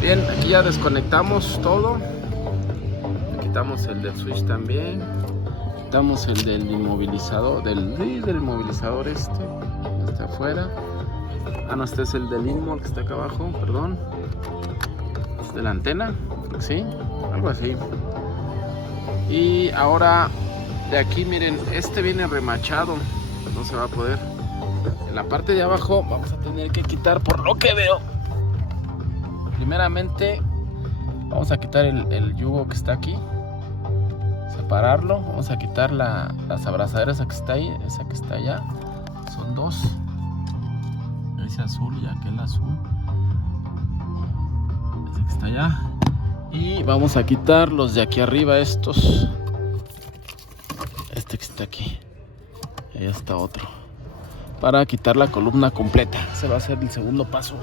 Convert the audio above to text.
Bien, aquí ya desconectamos todo. Quitamos el del switch también. Quitamos el del inmovilizador, del inmovilizador está afuera. Ah, no, este es el del inmol que está acá abajo, perdón. Es de la antena, sí, algo así. Y ahora de aquí, miren, este viene remachado, no se va a poder. En la parte de abajo vamos a tener que quitar, por lo que veo. Primeramente vamos a quitar el yugo que está aquí, separarlo. Vamos a quitar las abrazaderas, esa que está ahí, esa que está allá. Son dos, ese azul y aquel azul, ese que está allá. Y vamos a quitar los de aquí arriba, estos. Este que está aquí, y allá está otro, para quitar la columna completa. Ese va a ser el segundo paso.